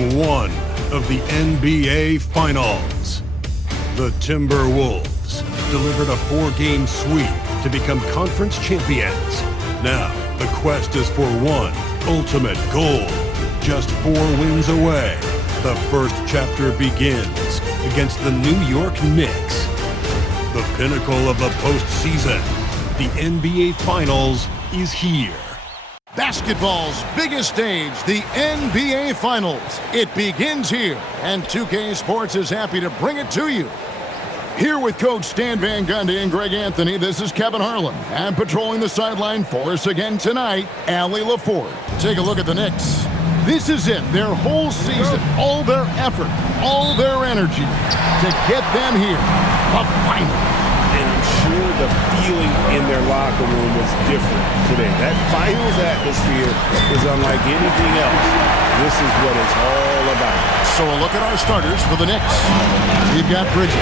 Game 1 of the NBA Finals. The Timberwolves delivered a 4-game sweep to become conference champions. Now, the quest is for one ultimate goal. Just 4 wins away, the first chapter begins against the New York Knicks. The pinnacle of the postseason, the NBA Finals, is here. Basketball's biggest stage, the NBA Finals. It begins here, and 2K Sports is happy to bring it to you. Here with Coach Stan Van Gundy and Greg Anthony, this is Kevin Harlan. And patrolling the sideline for us again tonight, Allie LaForge. Take a look at the Knicks. This is it, their whole season, all their effort, all their energy to get them here, the final. And I'm sure the feeling in their locker room was different today. That finals atmosphere is unlike anything else. This is what it's all about. So a look at our starters for the Knicks. We've got Bridges,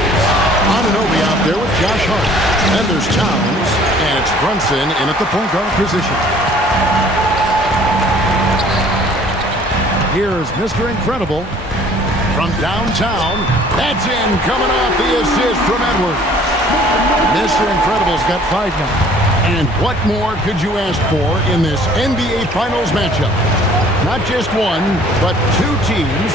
Anunoby out there with Josh Hart. Then there's Towns, and it's Brunson in at the point guard position. Here's Mr. Incredible from downtown. That's in, coming off the assist from Edwards. Mr. Incredible's got 5 now. And what more could you ask for in this NBA Finals matchup? Not just one, but 2 teams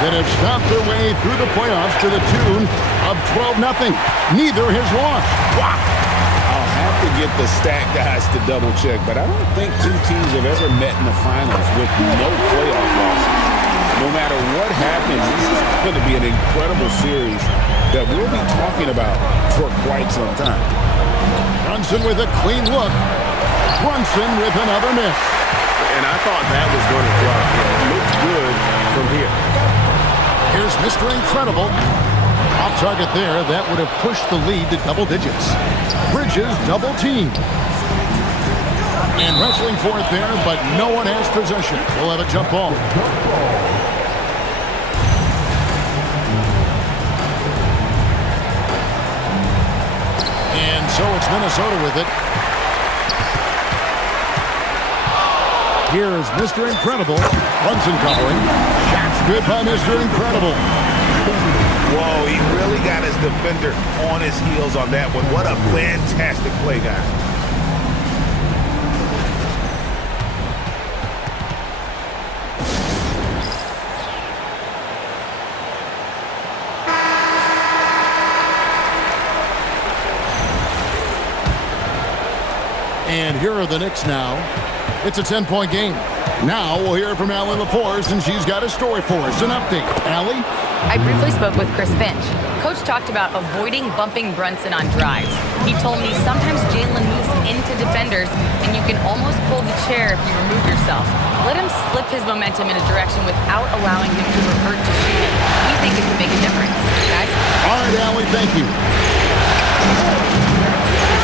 that have stopped their way through the playoffs to the tune of 12-0. Neither has lost. Wow. I'll have to get the stat guys to double check, but I don't think 2 teams have ever met in the finals with no playoff losses. No matter what happens, this is going to be an incredible series that we'll be talking about for quite some time. Brunson with a clean look. Brunson with another miss. And I thought that was going to drop. It looked good from here. Here's Mr. Incredible. Off target there. That would have pushed the lead to double digits. Bridges double team. And wrestling for it there, but no one has possession. We'll have a jump ball. And so it's Minnesota with it. Here's Mr. Incredible. Brunson covering. Shots good by Mr. Incredible. Whoa, he really got his defender on his heels on that one. What a fantastic play, guys. And here are the Knicks now. It's a 10-point game. Now we'll hear from Allie LaForge, and she's got a story for us. An update. Allie? I briefly spoke with Chris Finch. Coach talked about avoiding bumping Brunson on drives. He told me sometimes Jalen moves into defenders, and you can almost pull the chair if you remove yourself. Let him slip his momentum in a direction without allowing him to revert to shooting. We think it can make a difference. Guys? All right, Allie, thank you.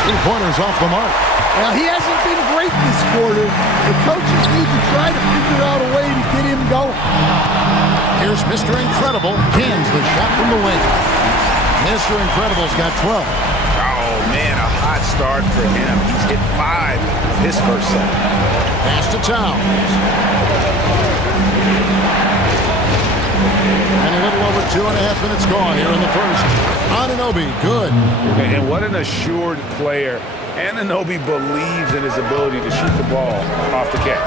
3-pointers off the mark. Well, he hasn't been great this quarter. The coaches need to try to figure out a way to get him going. Here's Mr. Incredible. Cans the shot from the wing. Mr. Incredible's got 12. Oh, man, a hot start for him. He's hit 5 his first set. Pass to Towns. And a little over 2.5 minutes gone here in the first. Anunoby, good. And what an assured player. Anunoby believes in his ability to shoot the ball off the catch.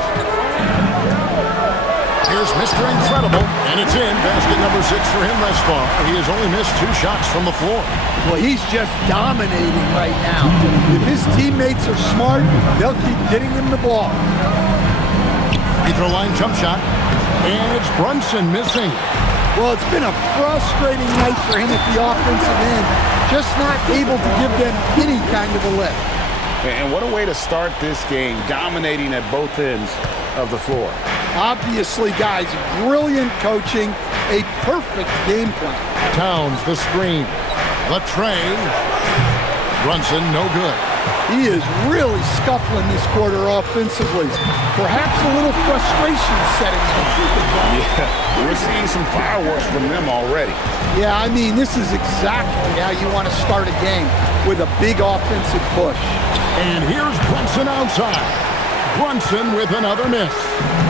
Here's Mr. Incredible, and it's in. Basket number 6 for him thus far. He has only missed 2 shots from the floor. Well, he's just dominating right now. If his teammates are smart, they'll keep getting him the ball. Free throw line jump shot, and it's Brunson missing. Well, it's been a frustrating night for him at the offensive end. Just not able to give them any kind of a lift. And what a way to start this game, dominating at both ends of the floor. Obviously, guys, brilliant coaching, a perfect game plan. Towns, the screen. The train. Brunson, no good. He is really scuffling this quarter offensively. Perhaps a little frustration setting in. Yeah, we're seeing some fireworks from them already. Yeah, I mean, this is exactly how you want to start a game, with a big offensive push. And here's Brunson outside. Brunson with another miss.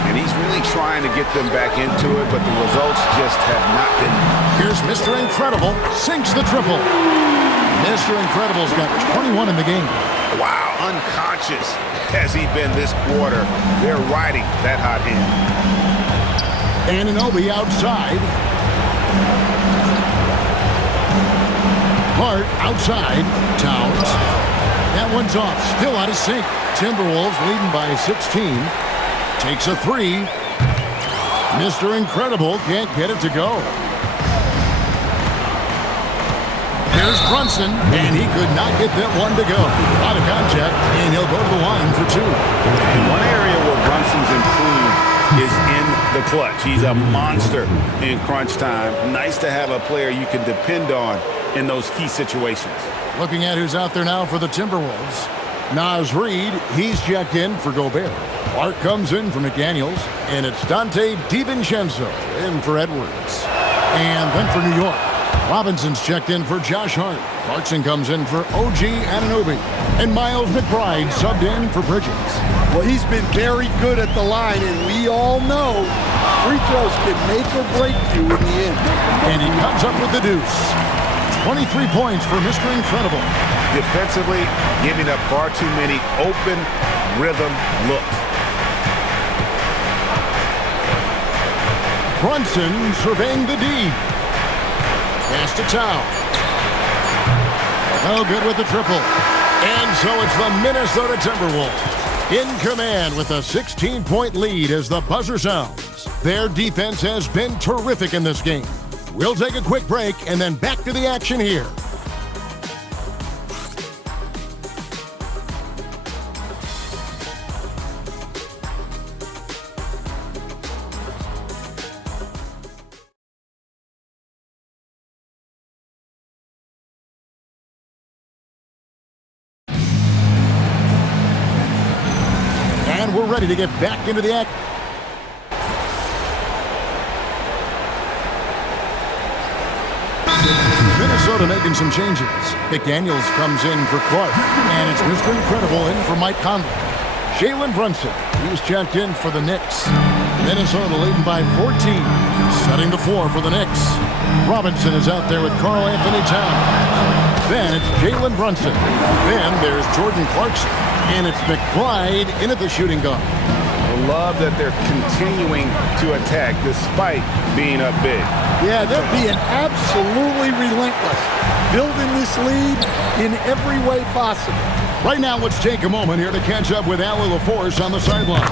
and he's really trying to get them back into it, but the results just have not been there. Here's Mr. Incredible, sinks the triple. Mr. Incredible's got 21 in the game. Wow, unconscious has he been this quarter. They're riding that hot hand. Anunoby outside. Hart outside. Towns. That one's off. Still out of sync. Timberwolves leading by 16. Takes a three. Mr. Incredible can't get it to go. There's Brunson, and he could not get that one to go. Out of contact, and he'll go to the line for two. And one area where Brunson's improved is in the clutch. He's a monster in crunch time. Nice to have a player you can depend on in those key situations. Looking at who's out there now for the Timberwolves. Naz Reid, he's checked in for Gobert. Clark comes in for McDaniels, and it's Dante DiVincenzo in for Edwards. And then for New York, Robinson's checked in for Josh Hart. Clarkson comes in for OG Anunoby. And Miles McBride subbed in for Bridges. Well, he's been very good at the line, and we all know free throws can make or break you in the end. And he comes up with the deuce. 23 points for Mr. Incredible. Defensively, giving up far too many open rhythm looks. Brunson surveying the D. Pass to Towns. No good with the triple. And so it's the Minnesota Timberwolves in command with a 16-point lead as the buzzer sounds. Their defense has been terrific in this game. We'll take a quick break and then back to the action here. And we're ready to get back into the act. Minnesota making some changes. McDaniels comes in for Clark, and it's Mr. Incredible in for Mike Conley. Jalen Brunson, he's checked in for the Knicks. Minnesota leading by 14, setting the floor for the Knicks. Robinson is out there with Karl Anthony Towns. Then it's Jalen Brunson. Then there's Jordan Clarkson, and it's McBride in at the shooting guard. Love that they're continuing to attack despite being up big. Yeah, they're being absolutely relentless, building this lead in every way possible. Right now, let's take a moment here to catch up with Allie LaForce on the sideline.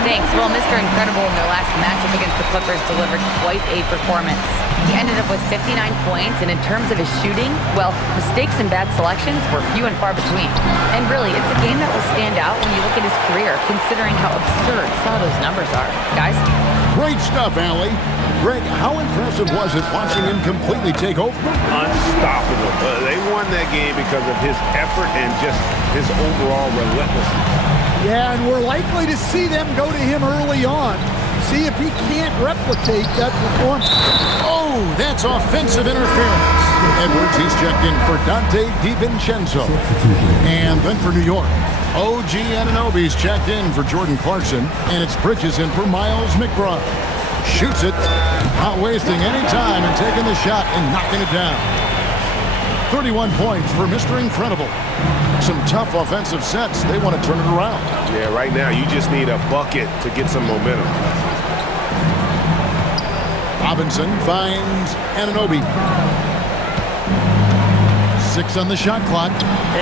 Thanks. Well, Mr. Incredible in their last matchup against the Clippers delivered quite a performance. He ended up with 59 points, and in terms of his shooting, well, mistakes and bad selections were few and far between. And really, it's a game that will stand out when you look at his career, considering how absurd some of those numbers are. Guys? Great stuff, Allie. Greg, how impressive was it watching him completely take over? Unstoppable. They won that game because of his effort and just his overall relentlessness. Yeah, and we're likely to see them go to him early on. See if he can't replicate that performance. Oh, that's offensive interference. Edwards, he's checked in for Dante DiVincenzo. And then for New York, OG Anunoby's checked in for Jordan Clarkson. And it's Bridges in for Miles McBride. Shoots it, not wasting any time and taking the shot and knocking it down. 31 points for Mr. Incredible. Some tough offensive sets. They want to turn it around. Yeah, right now you just need a bucket to get some momentum. Robinson finds Anunoby. 6 on the shot clock.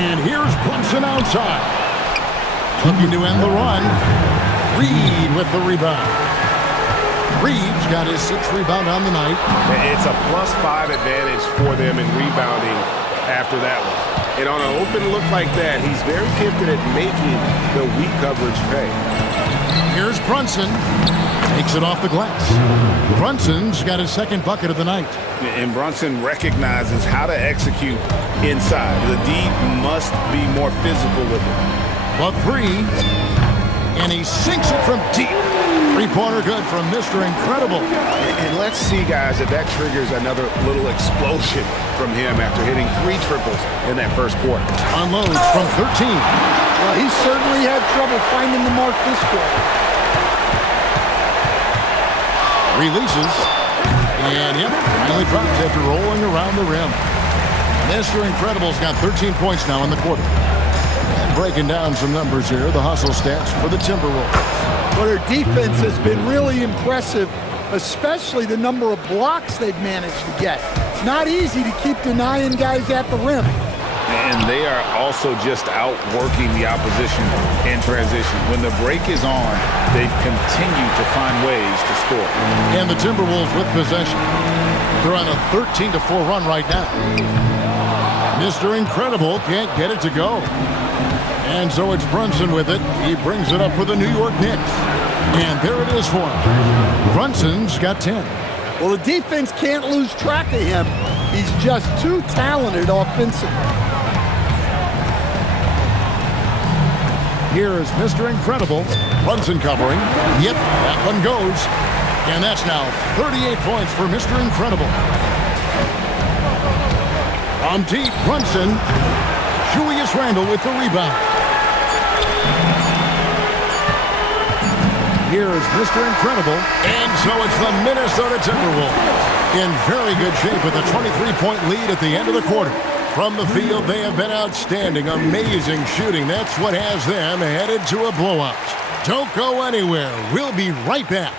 And here's Brunson outside. Looking to end the run. Reid with the rebound. Reid's got his 6th rebound on the night. It's a +5 advantage for them in rebounding after that one. And on an open look like that, he's very gifted at making the weak coverage pay. Here's Brunson. Takes it off the glass. Brunson's got his 2nd bucket of the night. And Brunson recognizes how to execute inside. The D must be more physical with it. But 3. And he sinks it from deep. 3-pointer good from Mr. Incredible. And let's see, guys, if that triggers another little explosion from him after hitting 3 triples in that first quarter. Unloads from 13. Well, he certainly had trouble finding the mark this quarter. Releases. And yep, finally drops after rolling around the rim. Mr. Incredible's got 13 points now in the quarter. And breaking down some numbers here, the hustle stats for the Timberwolves. Well, their defense has been really impressive, especially the number of blocks they've managed to get. It's not easy to keep denying guys at the rim. And they are also just outworking the opposition in transition. When the break is on, they've continued to find ways to score. And the Timberwolves with possession. They're on a 13-4 run right now. Mr. Incredible can't get it to go. And so it's Brunson with it. He brings it up for the New York Knicks. And there it is for him. Brunson's got 10. Well, the defense can't lose track of him. He's just too talented offensively. Here is Mr. Incredible. Brunson covering. Yep, that one goes. And that's now 38 points for Mr. Incredible. On deep, Brunson. Julius Randle with the rebound. Here is Mr. Incredible. And so it's the Minnesota Timberwolves in very good shape with a 23-point lead at the end of the quarter. From the field, they have been outstanding. Amazing shooting. That's what has them headed to a blowout. Don't go anywhere. We'll be right back.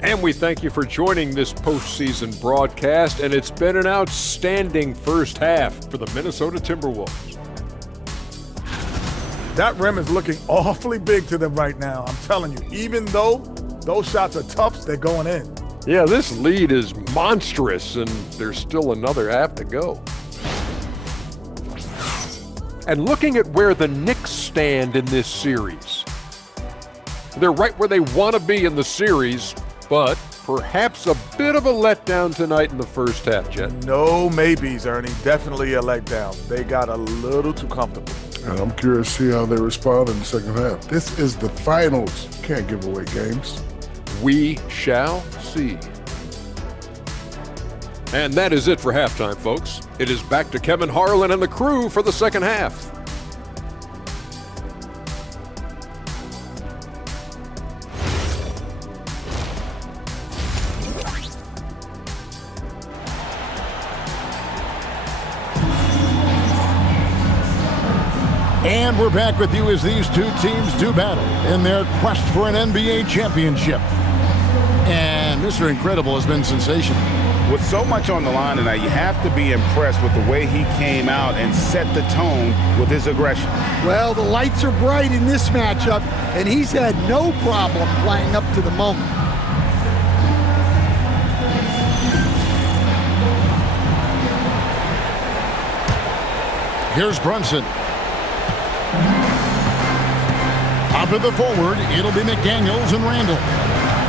And we thank you for joining this postseason broadcast, and it's been an outstanding first half for the Minnesota Timberwolves. That rim is looking awfully big to them right now. I'm telling you, even though those shots are tough, they're going in. Yeah, this lead is monstrous, and there's still another half to go. And looking at where the Knicks stand in this series, they're right where they want to be in the series, but perhaps a bit of a letdown tonight in the first half, Jet. No maybes, Ernie. Definitely a letdown. They got a little too comfortable. And I'm curious to see how they respond in the second half. This is the finals. Can't give away games. We shall see. And that is it for halftime, folks. It is back to Kevin Harlan and the crew for the second half. And we're back with you as these two teams do battle in their quest for an NBA championship. And Mr. Incredible has been sensational. With so much on the line tonight, you have to be impressed with the way he came out and set the tone with his aggression. Well, the lights are bright in this matchup, and he's had no problem playing up to the moment. Here's Brunson. Top of the forward, it'll be McDaniels and Randle.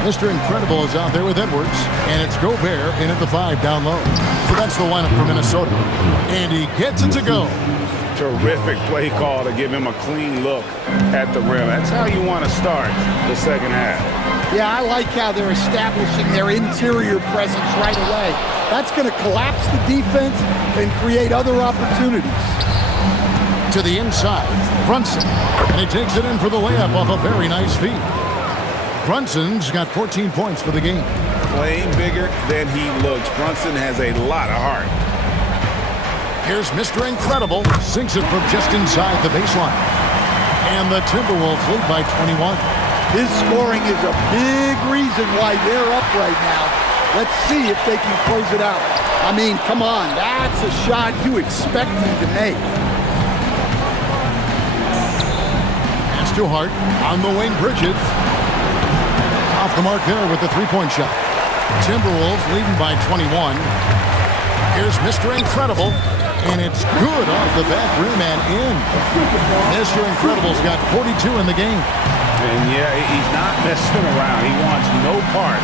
Mr. Incredible is out there with Edwards, and it's Gobert in at the 5 down low. So that's the lineup for Minnesota. And he gets it to go. Terrific play call to give him a clean look at the rim. That's how you want to start the second half. Yeah, I like how they're establishing their interior presence right away. That's going to collapse the defense and create other opportunities. To the inside, Brunson, and he takes it in for the layup off a very nice feed. Brunson's got 14 points for the game. Playing bigger than he looks. Brunson has a lot of heart. Here's Mr. Incredible, sinks it from just inside the baseline. And the Timberwolves lead by 21. His scoring is a big reason why they're up right now. Let's see if they can close it out. I mean, come on, that's a shot you expect him to make. To Hart on the wing, Bridges. Off the mark there with the three-point shot. Timberwolves leading by 21. Here's Mr. Incredible, and it's good off the back rim and in. Mr. Incredible's got 42 in the game. And yeah, he's not messing around. He wants no part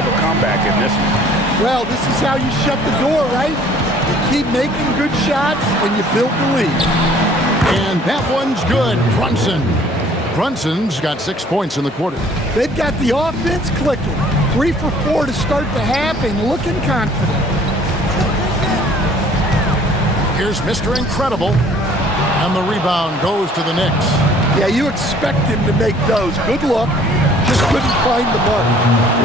of a comeback in this one. Well, this is how you shut the door, right? You keep making good shots, and you build the lead. And that one's good. Brunson Brunson's got 6 points in the quarter. They've got the offense clicking. 3 for 4 to start the half and looking confident. Here's Mr. Incredible. And the rebound goes to the Knicks. Yeah, you expect him to make those. Good luck. Just couldn't find the mark.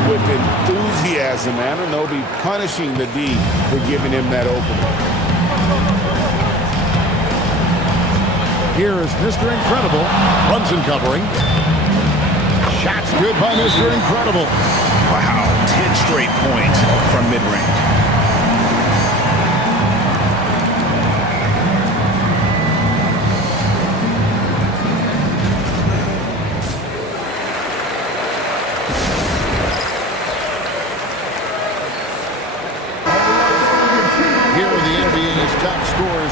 With enthusiasm, Anunoby punishing the D for giving him that opening. Here is Mr. Incredible. Brunson covering. Shots good by Mr. Incredible. Wow, 10 straight points from mid-range.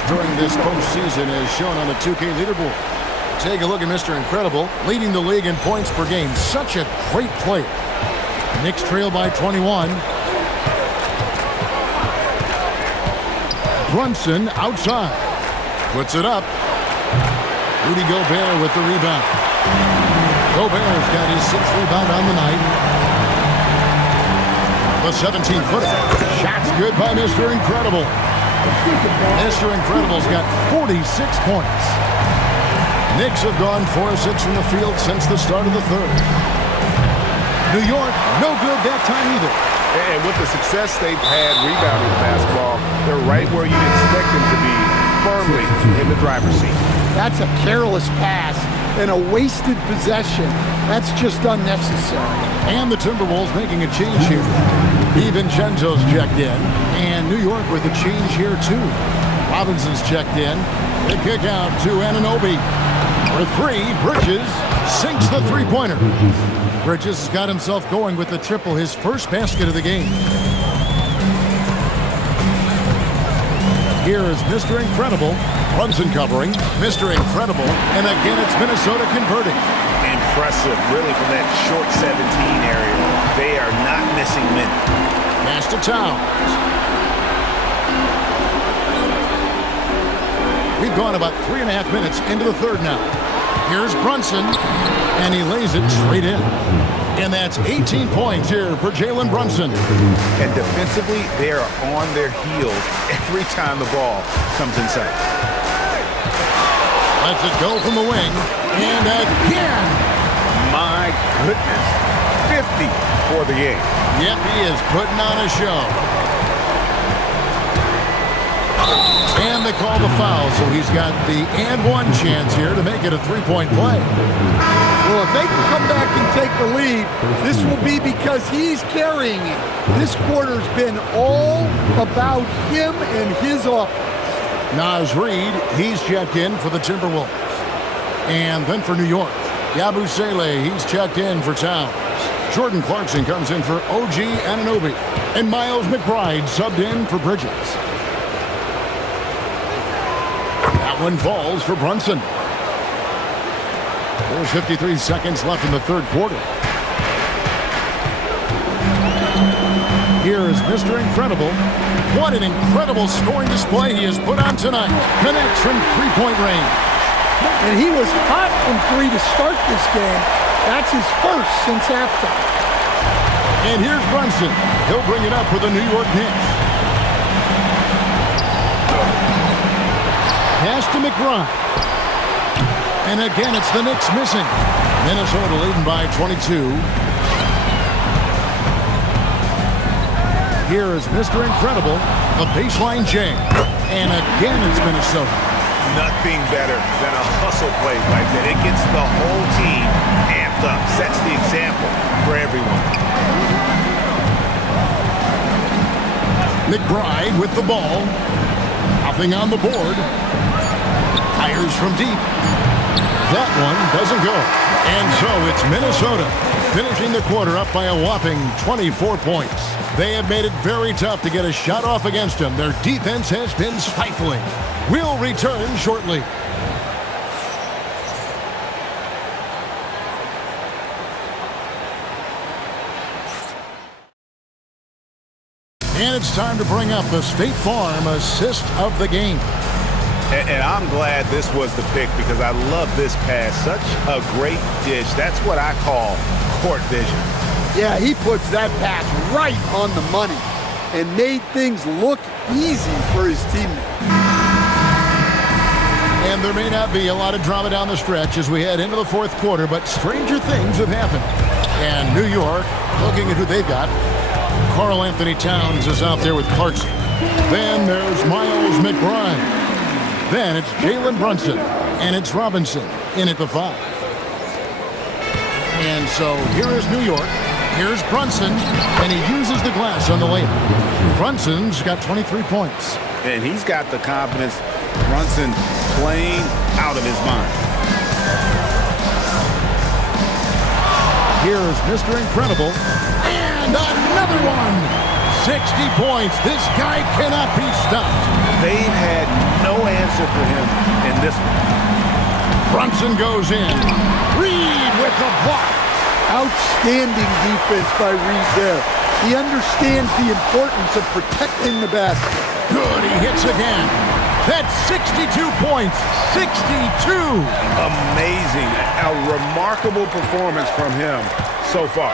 During this postseason as shown on the 2K leaderboard. Take a look at Mr. Incredible, leading the league in points per game. Such a great player. Knicks trail by 21. Brunson outside. Puts it up. Rudy Gobert with the rebound. Gobert's got his 6th rebound on the night. The 17-footer. Shots good by Mr. Incredible. Mr. Incredible's got 46 points. Knicks have gone 4 of 6 from the field since the start of the third. New York, no good that time either. And with the success they've had rebounding the basketball, they're right where you'd expect them to be, firmly in the driver's seat. That's a careless pass and a wasted possession. That's just unnecessary. And the Timberwolves making a change here. DiVincenzo's checked in, and New York with a change here too. Robinson's checked in. The kick out to Anunoby. For 3, Bridges sinks the three-pointer. Bridges has got himself going with the triple, his first basket of the game. Here is Mr. Incredible. Brunson covering. Mr. Incredible. And again, it's Minnesota converting. Impressive, really, from that short 17 area. They are not missing many. Pass to Towns. We've gone about 3.5 minutes into the third now. Here's Brunson, and he lays it straight in. And that's 18 points here for Jalen Brunson. And defensively, they are on their heels every time the ball comes inside. Lets it go from the wing. And again. My goodness. 50 for the game. Yep, he is putting on a show. And they call the foul, so he's got the and one chance here to make it a 3-point play. Well, if they can come back and take the lead, this will be because he's carrying it. This quarter's been all about him and his offense. Naz Reid, he's checked in for the Timberwolves. And then for New York, Yabusele, he's checked in for Towns. Jordan Clarkson comes in for OG Anunoby. And Miles McBride subbed in for Bridges. That one falls for Brunson. There's 53 seconds left in the third quarter. Here is Mr. Incredible. What an incredible scoring display he has put on tonight. Connects from three-point range. And he was hot from 3 to start this game. That's his first since halftime. And here's Brunson. He'll bring it up for the New York Knicks. Pass to McBride. And again, it's the Knicks missing. Minnesota leading by 22. Here is Mr. Incredible, the baseline jam. And again, it's Minnesota. Nothing better than a hustle play like that. It gets the whole team amped up, sets the example for everyone. McBride with the ball. Nothing on the board. Fires from deep. That one doesn't go. And so it's Minnesota finishing the quarter up by a whopping 24 points. They have made it very tough to get a shot off against them. Their defense has been stifling. We'll return shortly. And it's time to bring up the State Farm assist of the game. And I'm glad this was the pick because I love this pass. Such a great dish. That's what I call court vision. Yeah, he puts that pass right on the money and made things look easy for his teammate. And there may not be a lot of drama down the stretch as we head into the fourth quarter, but stranger things have happened. And New York, looking at who they've got, Karl Anthony Towns is out there with Clarkson. Then there's Miles McBride. Then it's Jalen Brunson, and it's Robinson in at the 5. And so here is New York. Here's Brunson, and he uses the glass on the layup. Brunson's got 23 points. And he's got the confidence. Brunson playing out of his mind. Here's Mr. Incredible, and another one. 60 points. This guy cannot be stopped. They've had no answer for him in this one. Brunson goes in. Reed with the block. Outstanding defense by Reed there. He understands the importance of protecting the basket. Good, he hits again. That's 62 points. 62. Amazing. A remarkable performance from him so far.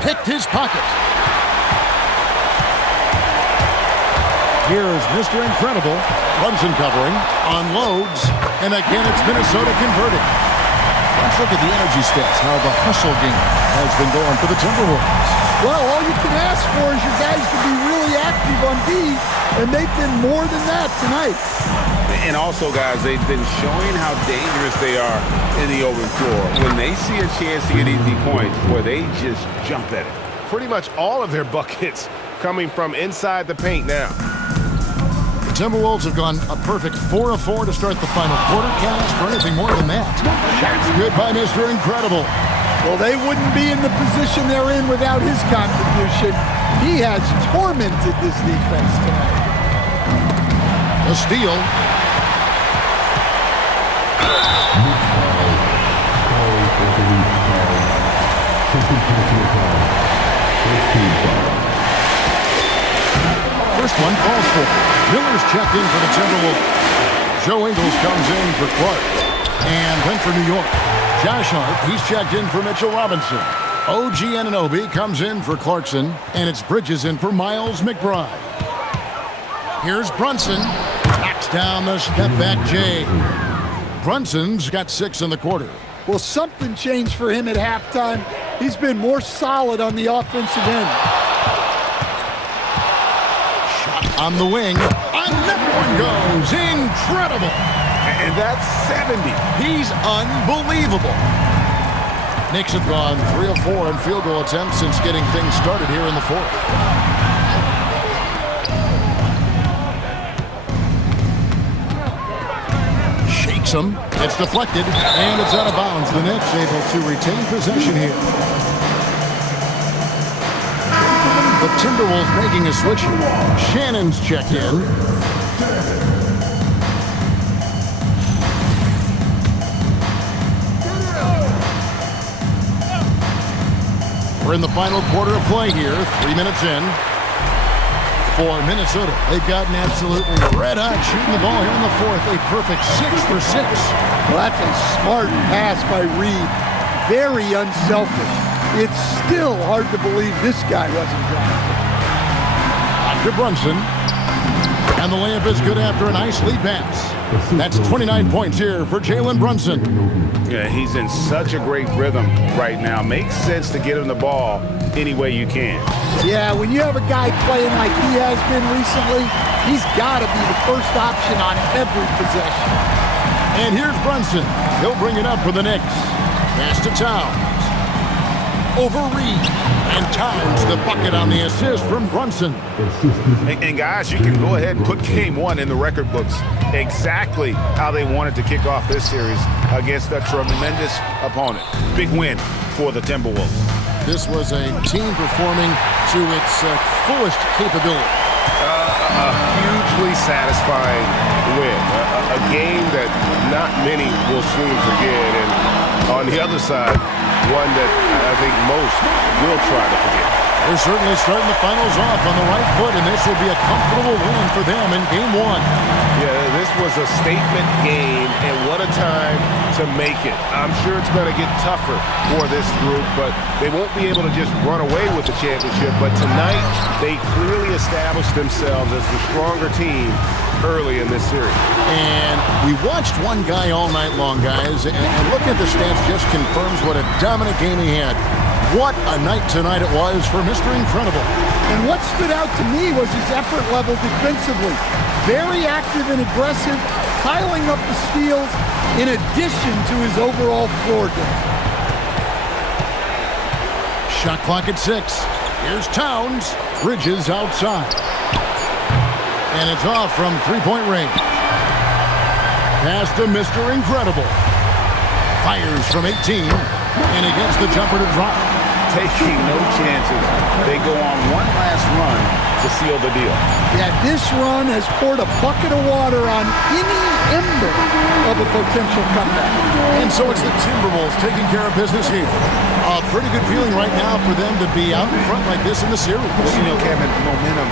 Picked his pocket. Here's Mr. Incredible. Brunson covering. Unloads. And again, it's Minnesota converting. Let's look at the energy stats, how the hustle game has been going for the Timberwolves. Well, all you can ask for is your guys to be really active on D, and they've been more than that tonight. And also, guys, they've been showing how dangerous they are in the open floor. When they see a chance to get easy points, boy, they just jump at it. Pretty much all of their buckets coming from inside the paint now. The Timberwolves have gone a perfect 4 of 4 to start the final quarter. Can't ask for anything more than that. Shots good by Mr. Incredible. Well, they wouldn't be in the position they're in without his contribution. He has tormented this defense tonight. The steal. First one falls for. Miller's checked in for the Timberwolves. Joe Ingles comes in for Clark. And then for New York, Josh Hart, he's checked in for Mitchell Robinson. OG Anunoby comes in for Clarkson. And it's Bridges in for Miles McBride. Here's Brunson. Knocks down the step-back J. Brunson's got 6 in the quarter. Well, something changed for him at halftime. He's been more solid on the offensive end. Shot on the wing. Another one goes. Incredible. And that's 70. He's unbelievable. Knicks have gone 3 of 4 in field goal attempts since getting things started here in the fourth. Shakes him. It's deflected, and it's out of bounds. The Knicks able to retain possession here. The Timberwolves making a switch here. Shannon's checked in. We're in the final quarter of play here, 3 minutes in. For Minnesota, they've gotten absolutely red hot shooting the ball here in the fourth. A perfect 6 for 6. Well, that's a smart pass by Reed. Very unselfish. It's still hard to believe this guy wasn't drafted. On to Brunson. And the layup is good after a nice lead pass. That's 29 points here for Jalen Brunson. Yeah, he's in such a great rhythm right now. Makes sense to get him the ball any way you can. Yeah, when you have a guy playing like he has been recently, he's got to be the first option on every possession. And here's Brunson. He'll bring it up for the Knicks. Pass to Towns. Over Reed. And Towns the bucket on the assist from Brunson. And guys, you can go ahead and put game one in the record books. Exactly how they wanted to kick off this series against a tremendous opponent. Big win for the Timberwolves. This was a team performing to its fullest capability. A hugely satisfying win. A game that not many will soon forget. And on the other side, one that I think most will try to forget. They're certainly starting the finals off on the right foot, and this will be a comfortable win for them in Game 1. Yeah, this was a statement game, and what a time to make it. I'm sure it's going to get tougher for this group, but they won't be able to just run away with the championship. But tonight, they clearly established themselves as the stronger team early in this series. And we watched one guy all night long, guys, and looking at the stats just confirms what a dominant game he had. What a night tonight it was for Mr. Incredible. And what stood out to me was his effort level defensively. Very active and aggressive, piling up the steals in addition to his overall floor game. Shot clock at 6. Here's Towns. Bridges outside. And it's off from three-point range. Pass to Mr. Incredible. Fires from 18. And he gets the jumper to drop. Taking no chances. They go on one last run to seal the deal. Yeah, this run has poured a bucket of water on any ember of a potential comeback. And so it's the Timberwolves taking care of business here. A pretty good feeling right now for them to be out in front like this in the series. Well, you know, Kevin, momentum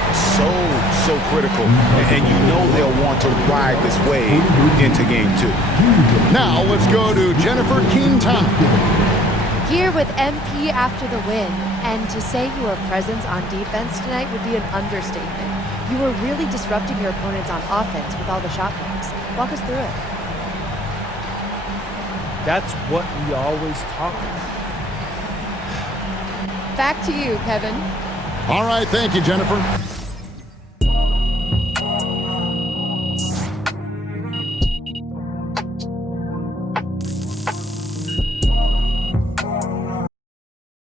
so critical, and you know they'll want to ride this wave into Game 2. Now let's go to Jennifer Keane-Thomas. Here with MP after the win, and to say your presence on defense tonight would be an understatement. You were really disrupting your opponents on offense with all the shot blocks. Walk us through it. That's what we always talk about. Back to you, Kevin. All right, thank you, Jennifer.